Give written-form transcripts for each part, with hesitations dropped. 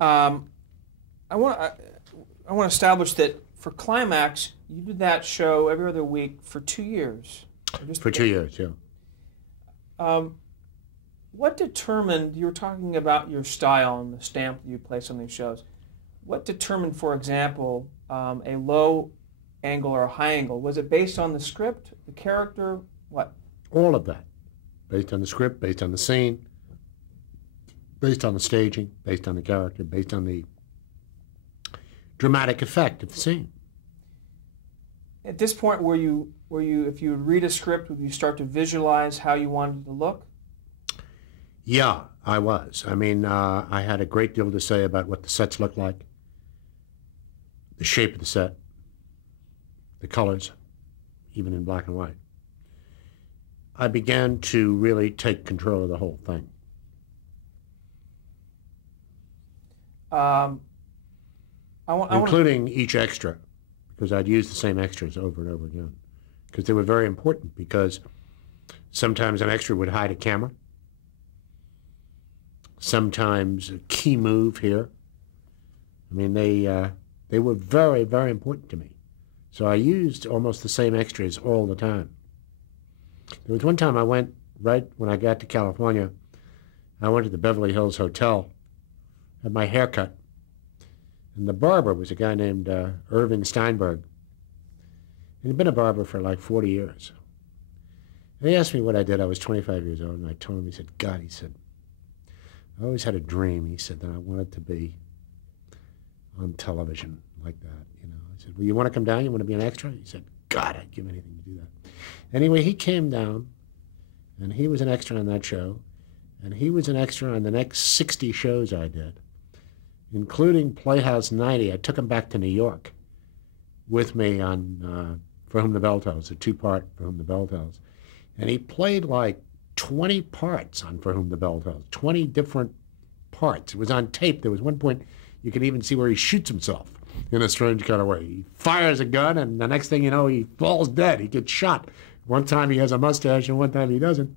Um, I want to establish that for Climax, you did that show every other week for 2 years. For 2 years, yeah. Um, what determined, you were talking about your style and the stamp that you place on these shows. What determined, for example, a low angle or a high angle? Was it based on the script, the character, what? All of that. Based on the script, based on the scene, based on the staging, based on the character, based on the dramatic effect of the scene. At this point, if you read a script, would you start to visualize how you wanted it to look? Yeah, I was. I mean, I had a great deal to say about what the sets looked like, the shape of the set, the colors, even in black and white. I began to really take control of the whole thing. Including each extra, because I'd use the same extras over and over again, because they were very important, because sometimes an extra would hide a camera, sometimes a key move here. I mean, they were very, very important to me. So I used almost the same extras all the time. There was one time I went, right when I got to California, I went to the Beverly Hills Hotel, had my hair cut, and the barber was a guy named Irving Steinberg. And he'd been a barber for like 40 years. And he asked me what I did. I was 25 years old, and I told him, he said, God, he said, I always had a dream, he said, that I wanted to be on television like that, you know. I said, well, you want to come down? You want to be an extra? He said, God, I'd give anything to do that. Anyway, he came down, and he was an extra on that show, and he was an extra on the next 60 shows I did, including Playhouse 90. I took him back to New York with me on For Whom the Bell Tolls, a two-part For Whom the Bell Tolls. And he played like 20 parts on For Whom the Bell Tolls, 20 different parts. It was on tape. There was one point you could even see where he shoots himself in a strange kind of way. He fires a gun, and the next thing you know, he falls dead. He gets shot. One time he has a mustache, and one time he doesn't.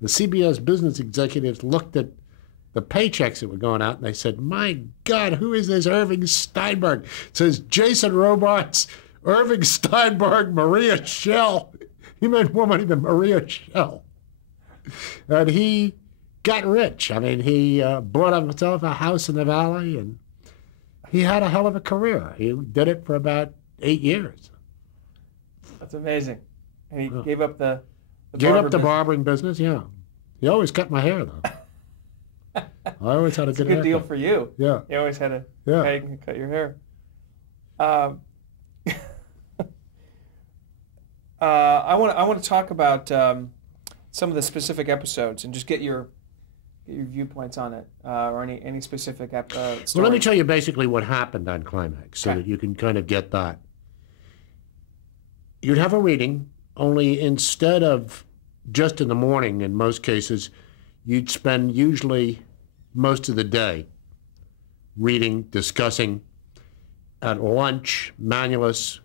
The CBS business executives looked at the paychecks that were going out, and they said, my God, who is this Irving Steinberg? It says, Jason Robards, Irving Steinberg, Maria Schell. He made more money than Maria Schell. And he got rich. I mean, he bought himself a house in the valley, and he had a hell of a career. He did it for about 8 years. That's amazing. And he gave up the barbering business, yeah. He always cut my hair, though. I always had a good haircut. Deal for you. Yeah. You always had a guy who can cut your hair. I want to talk about some of the specific episodes and just get your viewpoints on it, or any specific story. Well, let me tell you basically what happened on Climax, so that you can kind of get that. You'd have a reading, only instead of just in the morning, in most cases, you'd spend usually most of the day reading, discussing. At lunch, Manulus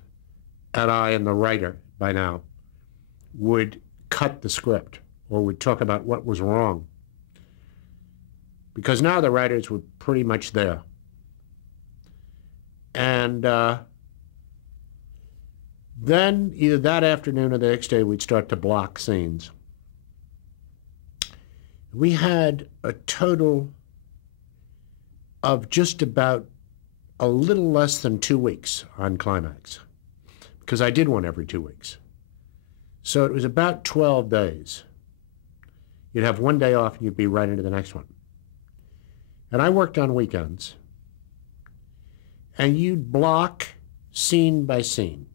and I and the writer, by now, would cut the script or would talk about what was wrong. Because now the writers were pretty much there. And then either that afternoon or the next day, we'd start to block scenes. We had a total of just about a little less than 2 weeks on Climax, because I did one every 2 weeks. So it was about 12 days. You'd have one day off and you'd be right into the next one. And I worked on weekends. And you'd block scene by scene.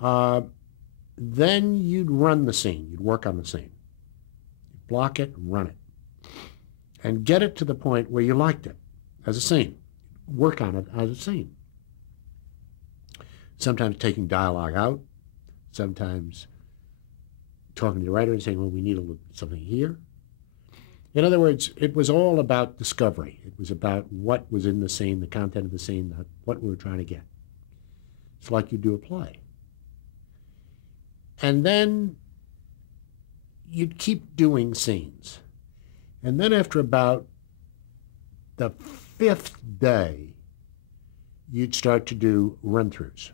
Then you'd run the scene. You'd work on the scene. You'd block it and run it. And get it to the point where you liked it as a scene. Work on it as a scene. Sometimes taking dialogue out. Sometimes talking to the writer and saying, well, we need something here. In other words, it was all about discovery. It was about what was in the scene, the content of the scene, what we were trying to get. It's like you do a play. And then you'd keep doing scenes. And then after about the 5th day, you'd start to do run-throughs.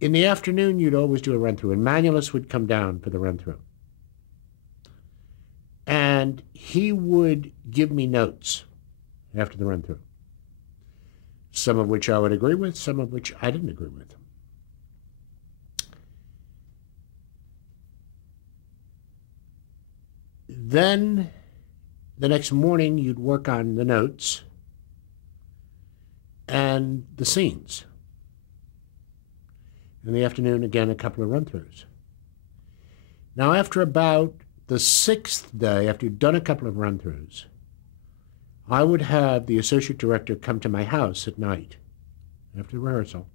In the afternoon, you'd always do a run-through, and Manulus would come down for the run-through. And he would give me notes after the run-through, some of which I would agree with, some of which I didn't agree with. Then the next morning, you'd work on the notes and the scenes. In the afternoon, again, a couple of run-throughs. Now, after about the 6th day, after you'd done a couple of run-throughs, I would have the associate director come to my house at night after rehearsal.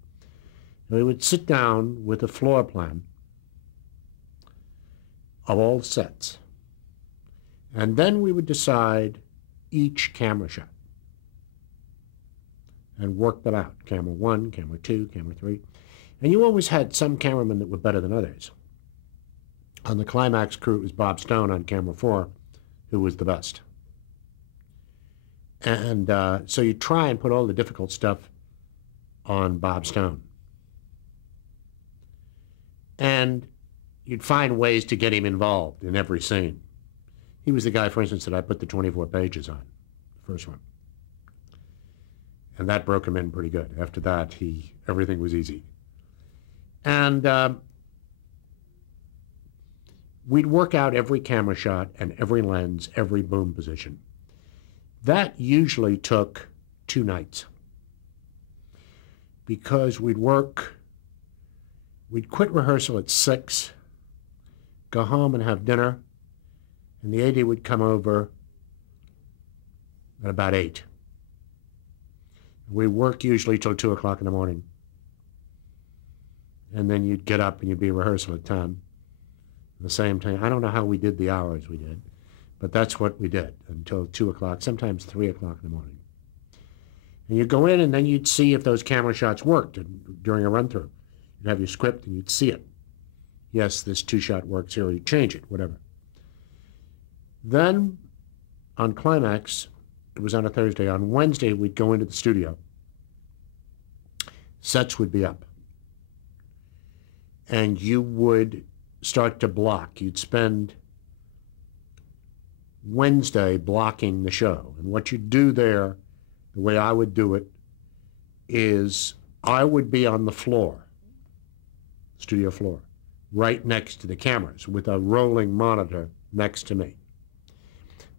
And we would sit down with a floor plan of all sets. And then we would decide each camera shot and work them out. Camera 1, camera 2, camera 3. And you always had some cameramen that were better than others. On the climax crew, it was Bob Stone on camera 4, who was the best. And so you try and put all the difficult stuff on Bob Stone. And you'd find ways to get him involved in every scene. He was the guy, for instance, that I put the 24 pages on, the first one. And that broke him in pretty good. After that, everything was easy. And we'd work out every camera shot and every lens, every boom position. That usually took 2 nights, because we'd quit rehearsal at 6, go home and have dinner, and the AD would come over at about 8. We work usually till 2 o'clock in the morning. And then you'd get up and you'd be rehearsal at 10. At the same time, I don't know how we did the hours we did, but that's what we did until 2 o'clock, sometimes 3 o'clock in the morning. And you'd go in and then you'd see if those camera shots worked during a run-through. You'd have your script and you'd see it. Yes, this 2-shot works here, or you change it, whatever. Then on climax, it was on a Thursday. On Wednesday, we'd go into the studio. Sets would be up. And you would start to block. You'd spend Wednesday blocking the show. And what you'd do there, the way I would do it, is I would be on the floor, studio floor, right next to the cameras with a rolling monitor next to me.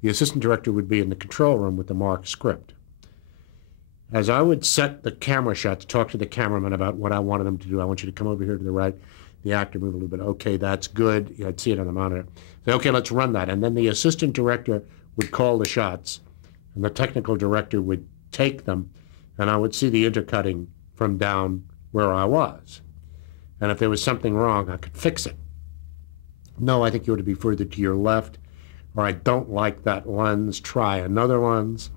The assistant director would be in the control room with the marked script. As I would set the camera shots, talk to the cameraman about what I wanted them to do. I want you to come over here to the right. The actor move a little bit. Okay, that's good. I'd see it on the monitor. Say, okay, let's run that. And then the assistant director would call the shots, and the technical director would take them, and I would see the intercutting from down where I was. And if there was something wrong, I could fix it. No, I think you ought to be further to your left, or I don't like that lens, try another lens.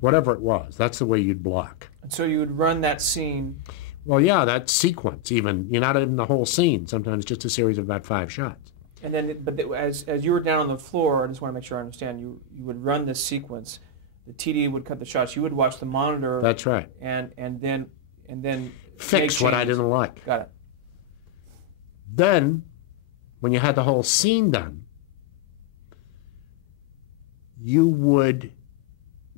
Whatever it was, that's the way you'd block. And so you would run that scene. Well, yeah, that sequence even. You're not even the whole scene. Sometimes just a series of about 5 shots. And then, as you were down on the floor, I just want to make sure I understand, you would run this sequence. The TD would cut the shots. You would watch the monitor. That's right. And then fix what I didn't like. Got it. Then, when you had the whole scene done, you would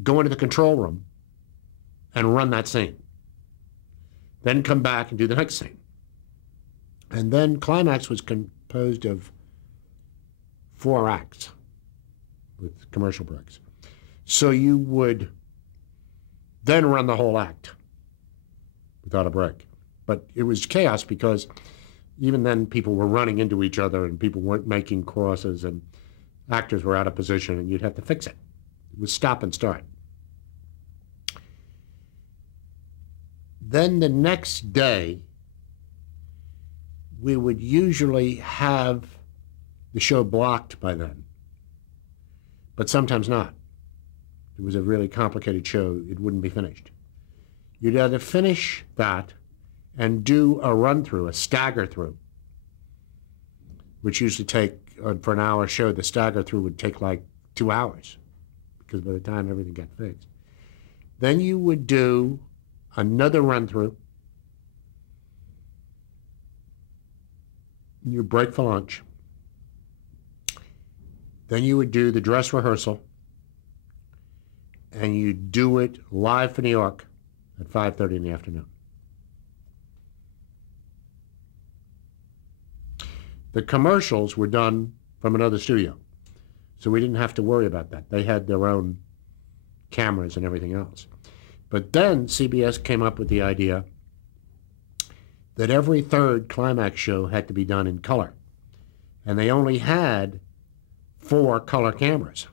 go into the control room and run that scene. Then come back and do the next scene. And then climax was composed of 4 acts with commercial breaks. So you would then run the whole act without a break. But it was chaos because even then people were running into each other and people weren't making crosses and actors were out of position and you'd have to fix it. It was stop and start. Then the next day, we would usually have the show blocked by then, but sometimes not. If it was a really complicated show, it wouldn't be finished. You'd either finish that and do a run-through, a stagger-through, which usually take, for an hour show, the stagger-through would take like 2 hours because by the time everything got fixed. Then you would do another run-through. You break for lunch. Then you would do the dress rehearsal, and you do it live for New York at 5:30 in the afternoon. The commercials were done from another studio, so we didn't have to worry about that. They had their own cameras and everything else. But then CBS came up with the idea that every third climax show had to be done in color, and they only had 4 color cameras.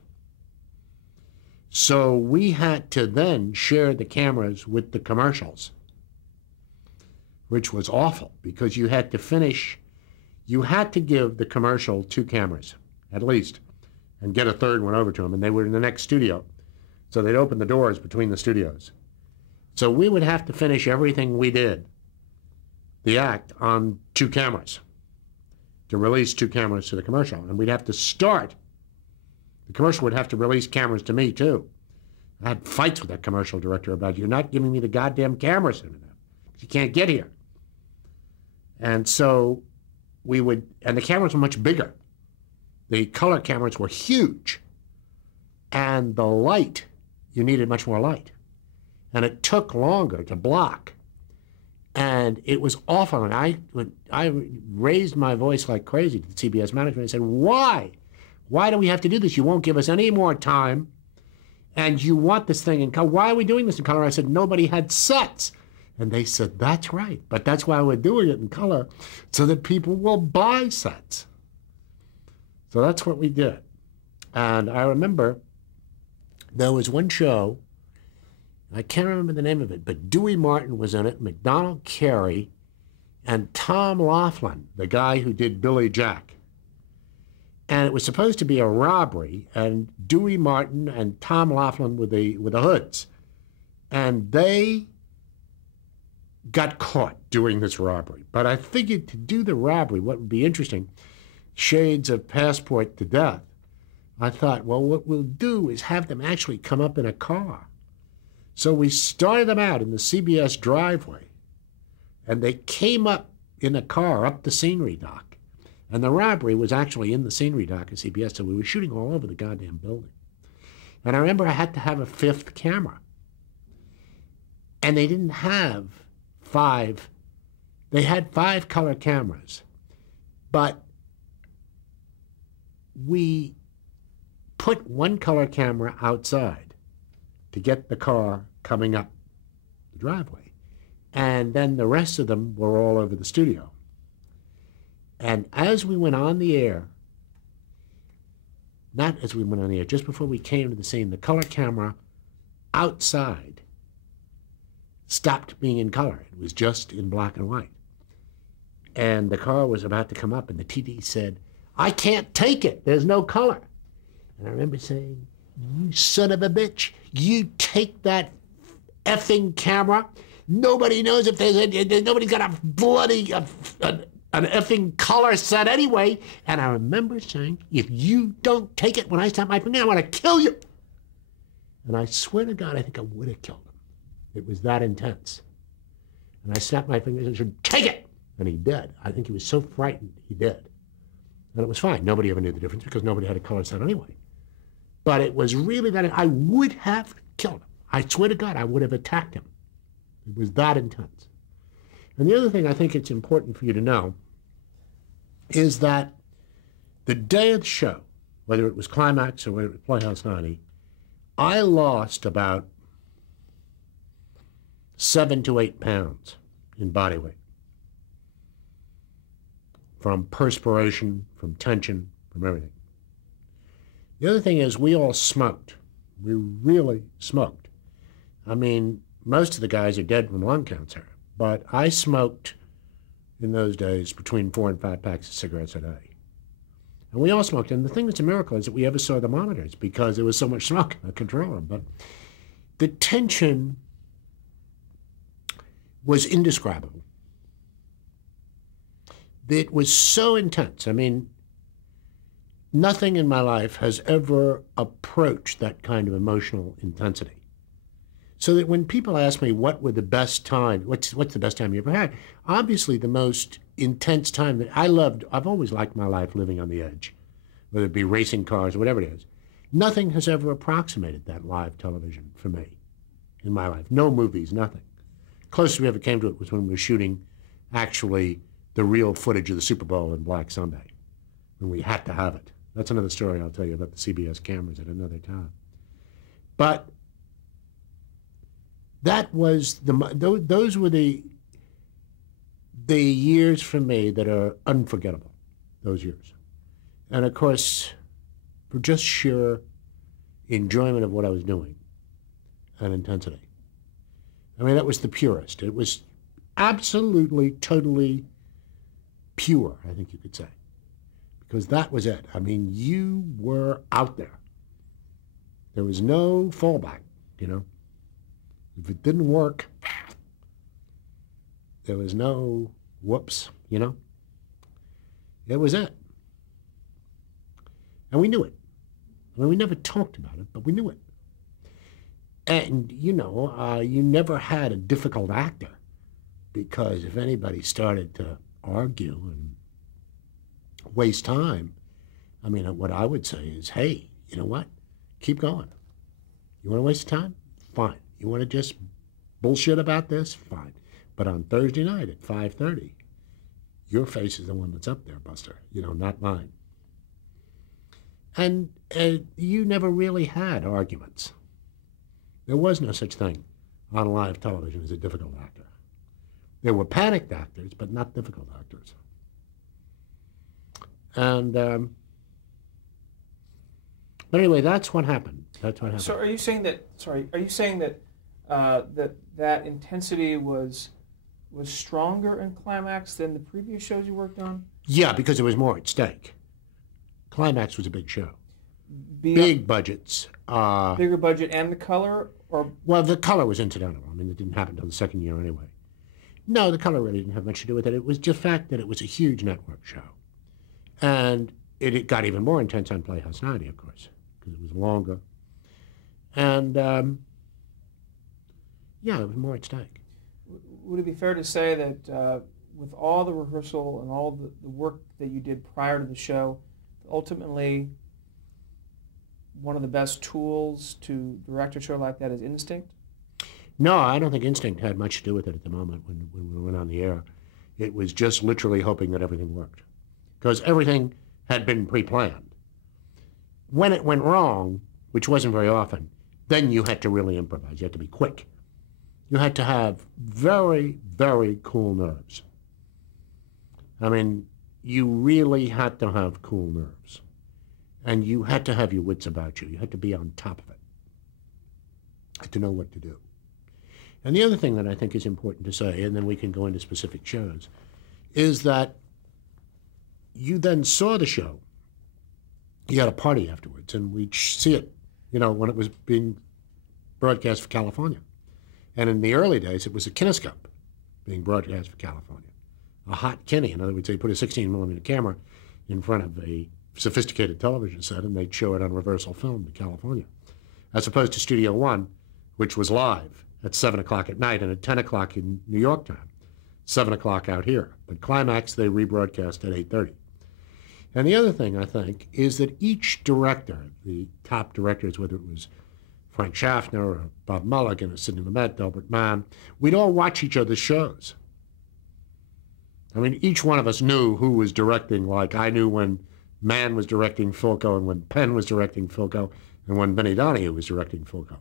So we had to then share the cameras with the commercials, which was awful because you had to finish, you had to give the commercial 2 cameras at least and get a third one over to them, and they were in the next studio. So they'd open the doors between the studios. So we would have to finish everything we did, the act, on 2 cameras, to release 2 cameras to the commercial. And we'd have to start, the commercial would have to release cameras to me too. I had fights with that commercial director about, you're not giving me the goddamn cameras in enough. You can't get here. And so we would, and the cameras were much bigger. The color cameras were huge. And the light, you needed much more light. And it took longer to block. And it was awful. And I raised my voice like crazy to the CBS management. I said, why? Why do we have to do this? You won't give us any more time. And you want this thing in color. Why are we doing this in color? I said, nobody had sets. And they said, that's right. But that's why we're doing it in color, so that people will buy sets. So that's what we did. And I remember there was one show, I can't remember the name of it, but Dewey Martin was in it, MacDonald Carey, and Tom Laughlin, the guy who did Billy Jack. And it was supposed to be a robbery, and Dewey Martin and Tom Laughlin were the hoods. And they got caught doing this robbery. But I figured to do the robbery, what would be interesting, shades of Passport to Death, I thought, well, what we'll do is have them actually come up in a car. So we started them out in the CBS driveway, and they came up in a car up the scenery dock. And the robbery was actually in the scenery dock at CBS, so we were shooting all over the goddamn building. And I remember I had to have a 5th camera. And they didn't have 5. They had 5 color cameras. But we put 1 color camera outside to get the car coming up the driveway. And then the rest of them were all over the studio. And as we went on the air, not as we went on the air, just before we came to the scene, the color camera outside stopped being in color. It was just in black and white. And the car was about to come up, and the TD said, I can't take it. There's no color. And I remember saying, you son of a bitch, you take that effing camera. Nobody knows if nobody's got a bloody, an effing color set anyway. And I remember saying, if you don't take it when I snap my finger, I want to kill you. And I swear to God, I think I would have killed him. It was that intense. And I snapped my fingers and said, take it. And he did. I think he was so frightened, he did. And it was fine. Nobody ever knew the difference because nobody had a color set anyway. But it was really that, I would have killed him. I swear to God, I would have attacked him. It was that intense. And the other thing I think it's important for you to know is that the day of the show, whether it was Climax or whether it was Playhouse 90, I lost about 7 to 8 pounds in body weight. From perspiration, from tension, from everything. The other thing is we all smoked. We really smoked. I mean, most of the guys are dead from lung cancer, but I smoked in those days between 4 and 5 packs of cigarettes a day. And we all smoked. And the thing that's a miracle is that we ever saw the monitors because there was so much smoke in the control room. But the tension was indescribable. It was so intense. I mean, nothing in my life has ever approached that kind of emotional intensity. So that when people ask me what were the best time, what's the best time you ever had, obviously the most intense time that I've always liked my life living on the edge, whether it be racing cars or whatever it is. Nothing has ever approximated that live television for me in my life. No movies, nothing. Closest we ever came to it was when we were shooting actually the real footage of the Super Bowl and Black Sunday, when we had to have it. That's another story I'll tell you about the CBS cameras at another time. But that was those were the years for me that are unforgettable, those years. And of course, for just sheer enjoyment of what I was doing and intensity. I mean, that was the purest. It was absolutely, totally pure, I think you could say. Because that was it. I mean, you were out there. There was no fallback, you know. If it didn't work, there was no whoops, you know. It was it. And we knew it. I mean, we never talked about it, but we knew it. And, you know, you never had a difficult actor, because if anybody started to argue and waste time, I mean, what I would say is, hey, you know what? Keep going. You want to waste time? Fine. You want to just bullshit about this? Fine. But on Thursday night at 5:30, your face is the one that's up there, Buster, you know, not mine. And you never really had arguments. There was no such thing on live television as a difficult actor. There were panicked actors, but not difficult actors. And, but anyway, that's what happened. That's what happened. So are you saying that, that intensity was stronger in Climax than the previous shows you worked on? Yeah, because there was more at stake. Climax was a big show. Big budgets. Bigger budget and the color? Well, the color was incidental. I mean, it didn't happen until the second year anyway. No, the color really didn't have much to do with it. It was just the fact that it was a huge network show. And it got even more intense on Playhouse 90, of course, because it was longer. And, yeah, it was more at stake. Would it be fair to say that with all the rehearsal and all the work that you did prior to the show, ultimately one of the best tools to direct a show like that is instinct? No, I don't think instinct had much to do with it at the moment when we went on the air. It was just literally hoping that everything worked, because everything had been pre-planned. When it went wrong, which wasn't very often, then you had to really improvise. You had to be quick. You had to have very, very cool nerves. I mean, you really had to have cool nerves. And you had to have your wits about you. You had to be on top of it. You had to know what to do. And the other thing that I think is important to say, and then we can go into specific shows, is that you then saw the show. You had a party afterwards, and we'd see it, you know, when it was being broadcast for California. And in the early days, it was a kinescope being broadcast for California. A hot kine. In other words, they put a 16-millimeter camera in front of a sophisticated television set, and they'd show it on reversal film to California, as opposed to Studio One, which was live at 7 o'clock at night and at 10 o'clock in New York time, 7 o'clock out here. But Climax, they rebroadcast at 8:30. And the other thing, I think, is that each director, the top directors, whether it was Frank Schaffner or Bob Mulligan or Sidney Lumet, Delbert Mann, we'd all watch each other's shows. I mean, each one of us knew who was directing. Like, I knew when Mann was directing Philco and when Penn was directing Philco and when Benny Donahue was directing Philco.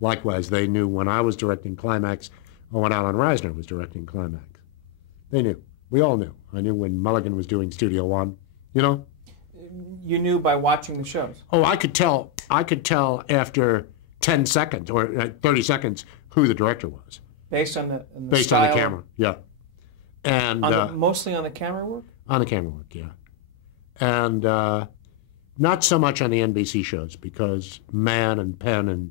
Likewise, they knew when I was directing Climax or when Alan Reisner was directing Climax. They knew. We all knew. I knew when Mulligan was doing Studio One, you know? You knew by watching the shows? Oh, I could tell after 10 seconds or 30 seconds who the director was. Based on the based style? On the camera, yeah. And mostly on the camera work? On the camera work, yeah. And not so much on the NBC shows, because Mann and Penn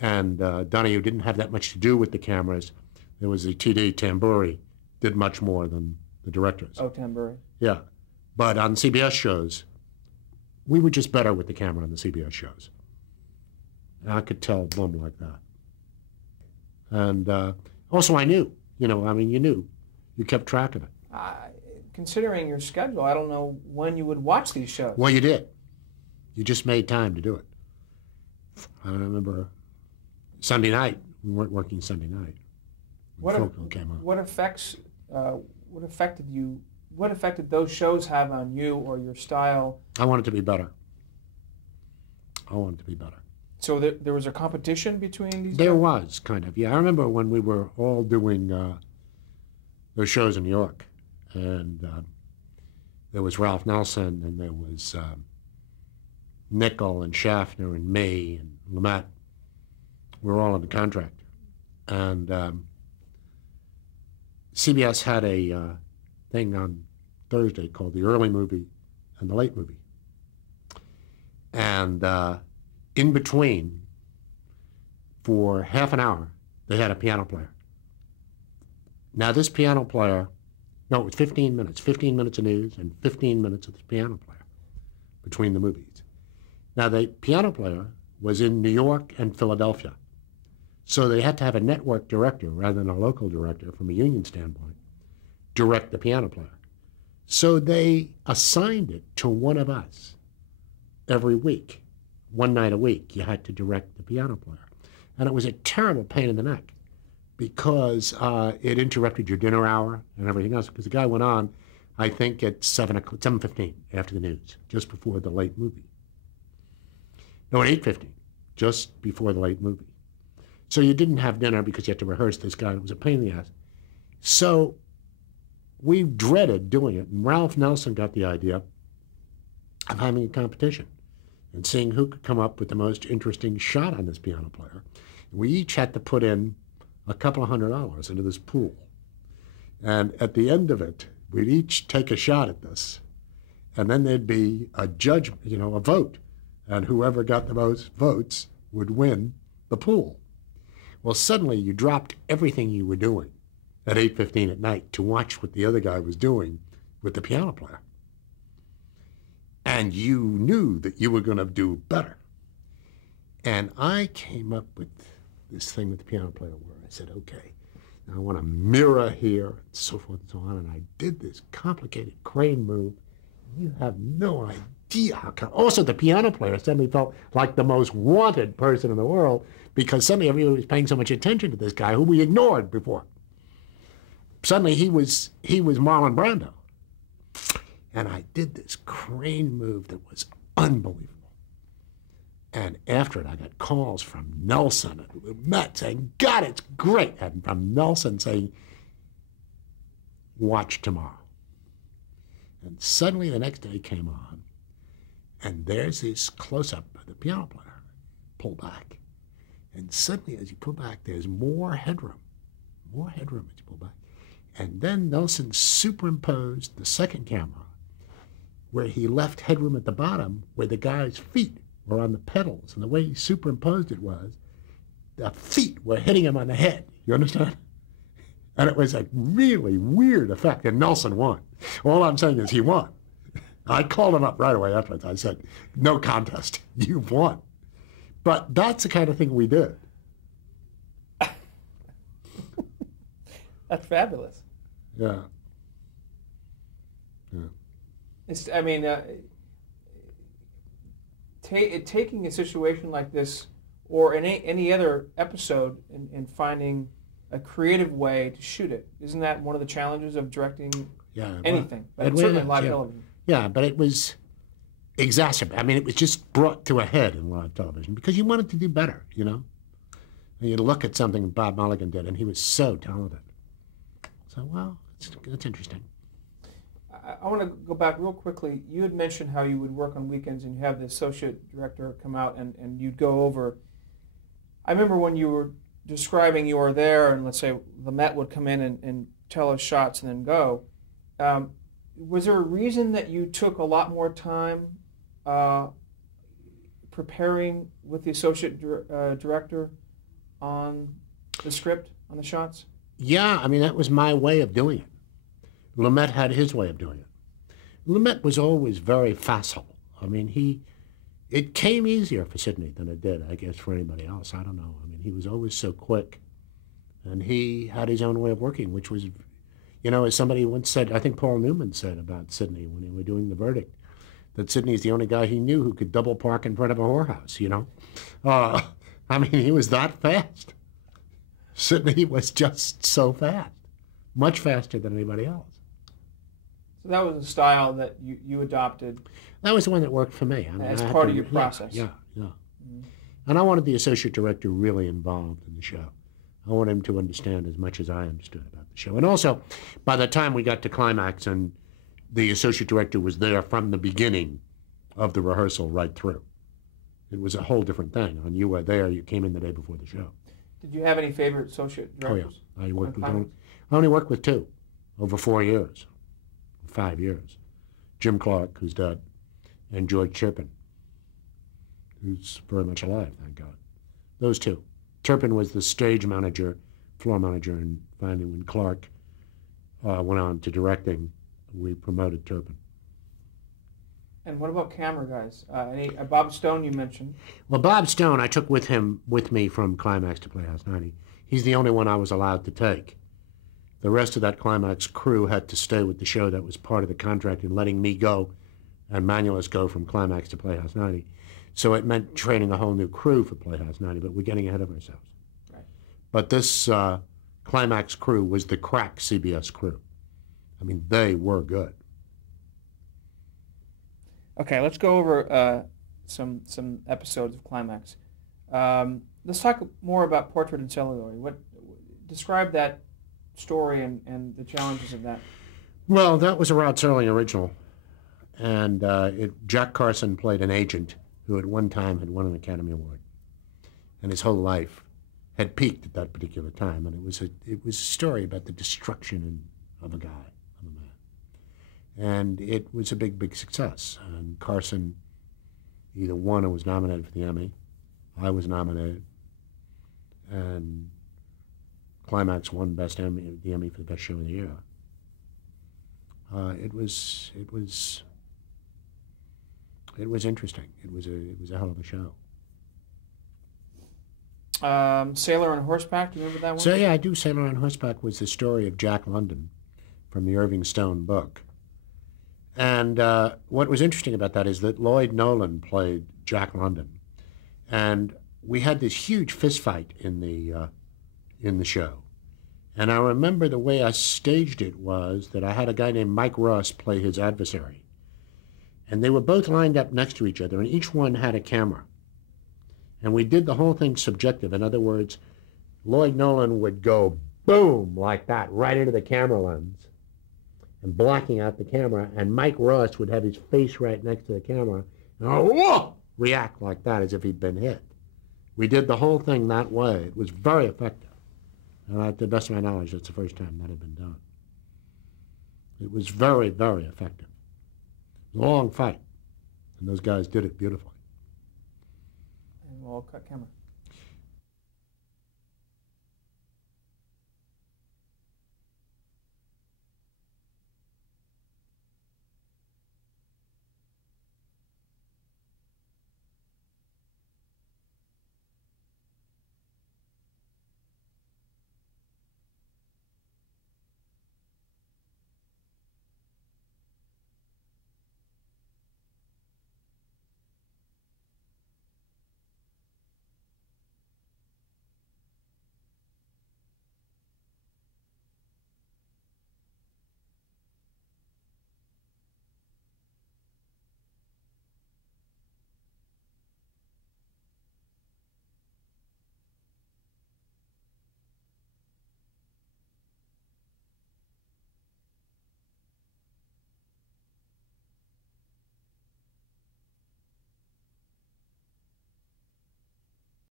and Donahue didn't have that much to do with the cameras. There was the TD, Tamburi, did much more than the directors. Oh, Tamburi. Yeah. But on CBS shows, we were just better with the camera on the CBS shows. I could tell them like that. And also I knew, you knew. You kept track of it. Considering your schedule, I don't know when you would watch these shows. Well, you did. You just made time to do it. I remember Sunday night. We weren't working Sunday night. What affected those shows have on you or your style? I wanted to be better. So there was a competition between these? There was, kind of, yeah. I remember when we were all doing those shows in New York, and there was Ralph Nelson, and there was Nickel and Schaffner and May and Lumet. We were all under contract. And CBS had a thing on Thursday called the early movie and the late movie. And in between, for half an hour, they had a piano player. Now this piano player, no, it was 15 minutes of news and 15 minutes of the piano player between the movies. Now the piano player was in New York and Philadelphia. So they had to have a network director rather than a local director from a union standpoint direct the piano player. So they assigned it to one of us every week. One night a week, you had to direct the piano player. And it was a terrible pain in the neck because it interrupted your dinner hour and everything else, because the guy went on, I think, at 7:15 after the news, just before the late movie. No, at 8:15, just before the late movie. So you didn't have dinner because you had to rehearse this guy. It was a pain in the ass. So we dreaded doing it, and Ralph Nelson got the idea of having a competition and seeing who could come up with the most interesting shot on this piano player. And we each had to put in a couple of $100 into this pool. And at the end of it, we'd each take a shot at this. And then there'd be a judgment, a vote. And whoever got the most votes would win the pool. Well, suddenly you dropped everything you were doing at 8:15 at night to watch what the other guy was doing with the piano player. And you knew that you were going to do better. And I came up with this thing with the piano player where I said, okay, now I want a mirror here, and so forth and so on. And I did this complicated crane move. You have no idea how come. Also, the piano player suddenly felt like the most wanted person in the world because suddenly everybody was paying so much attention to this guy who we ignored before. Suddenly he was Marlon Brando. And I did this crane move that was unbelievable. And after it, I got calls from Nelson and Lumet saying, God, it's great. And from Nelson saying, watch tomorrow. And suddenly the next day came on, and there's this close-up of the piano player. Pull back. And suddenly, as you pull back, there's more headroom. More headroom as you pull back. And then Nelson superimposed the second camera where he left headroom at the bottom where the guy's feet were on the pedals. And the way he superimposed it was the feet were hitting him on the head. You understand? And it was a really weird effect. And Nelson won. All I'm saying is he won. I called him up right away afterwards. I said, no contest. You've won. But that's the kind of thing we did. That's fabulous. Yeah. Yeah. Taking a situation like this or any other episode and finding a creative way to shoot it, isn't that one of the challenges of directing anything? But certainly live television. Yeah, but it was exacerbated. It was just brought to a head in live television because you wanted to do better, And you look at something Bob Mulligan did, and he was so talented. So, well, that's interesting. I want to go back real quickly. You had mentioned how you would work on weekends and you have the associate director come out and you'd go over. I remember when you were describing you were there and let's say Lumet would come in and tell us shots and then go. Was there a reason that you took a lot more time preparing with the associate director on the script, on the shots? Yeah, that was my way of doing it. Lumet had his way of doing it. Lumet was always very facile I mean, it came easier for Sidney than it did, I guess, for anybody else. I don't know. I mean, he was always so quick, and he had his own way of working, which was, you know, as somebody once said, I think Paul Newman said about Sidney when they were doing the verdict, that Sidney's the only guy he knew who could double park in front of a whorehouse, you know? I mean, he was that fast. Sidney was just so fast, much faster than anybody else. So that was a style that you adopted. That was the one that worked for me. I mean, as part of your process. Yeah. Mm-hmm. And I wanted the associate director really involved in the show. I wanted him to understand as much as I understood about the show. And also, by the time we got to climax and the associate director was there from the beginning of the rehearsal right through, it was a whole different thing. When you were there, you came in the day before the show. Did you have any favorite associate directors? Oh, yeah. I only worked with 2 over 4 years, 5 years. Jim Clark, who's dead, and George Turpin, who's very much alive, thank God. Those 2. Turpin was the stage manager, floor manager, and finally when Clark went on to directing, we promoted Turpin. And what about camera guys? Bob Stone you mentioned. Well, Bob Stone, I took with me from Climax to Playhouse 90. He's the only one I was allowed to take. The rest of that Climax crew had to stay with the show. That was part of the contract in letting me go and Manulis go from Climax to Playhouse 90. So it meant training a whole new crew for Playhouse 90, but we're getting ahead of ourselves. Right. But this Climax crew was the crack CBS crew. I mean, they were good. Okay, let's go over some episodes of Climax. Let's talk more about Portrait and Celluloid. Describe that story and the challenges of that. Well, that was a Rod Serling original, and Jack Carson played an agent who at one time had won an Academy Award, and his whole life had peaked at that particular time, and it was a story about the destruction of a guy. And it was a big, big success. And Carson either won or was nominated for the Emmy. I was nominated. And Climax won the Emmy for the best show of the year. It was interesting. It was a hell of a show. Sailor on Horseback, do you remember that one? So yeah, I do. Sailor on Horseback was the story of Jack London from the Irving Stone book. And what was interesting about that is that Lloyd Nolan played Jack London, and we had this huge fist fight in the show. And I remember the way I staged it was that I had a guy named Mike Ross play his adversary, and they were both lined up next to each other, and each one had a camera. And we did the whole thing subjective. In other words, Lloyd Nolan would go boom like that right into the camera lens, and blocking out the camera, and Mike Ross would have his face right next to the camera and react like that as if he'd been hit. We did the whole thing that way. It was very effective. And to the best of my knowledge, that's the first time that had been done. It was very, very effective. It was a long fight, and those guys did it beautifully. And we'll cut camera.